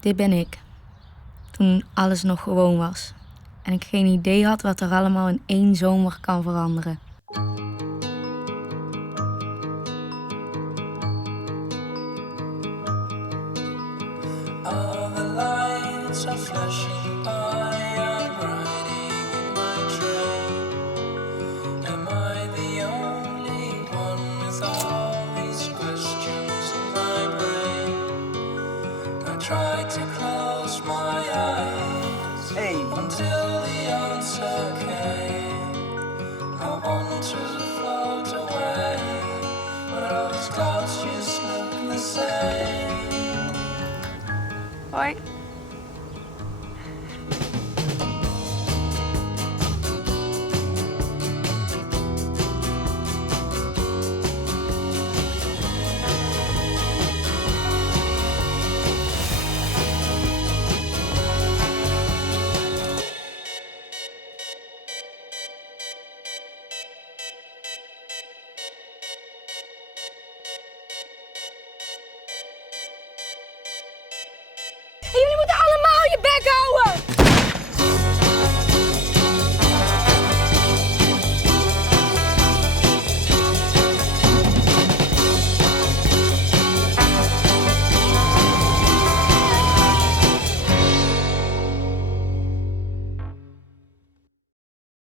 Dit ben ik. Toen alles nog gewoon was. En ik geen idee had wat er allemaal in 1 zomer kan veranderen. All the lights are flashing by, I'm riding in my train. Am I the only one with all these questions in my brain? I try to close my eyes until the answer came. I want to float away, but all these clouds just look the same. Hoi. Jullie moeten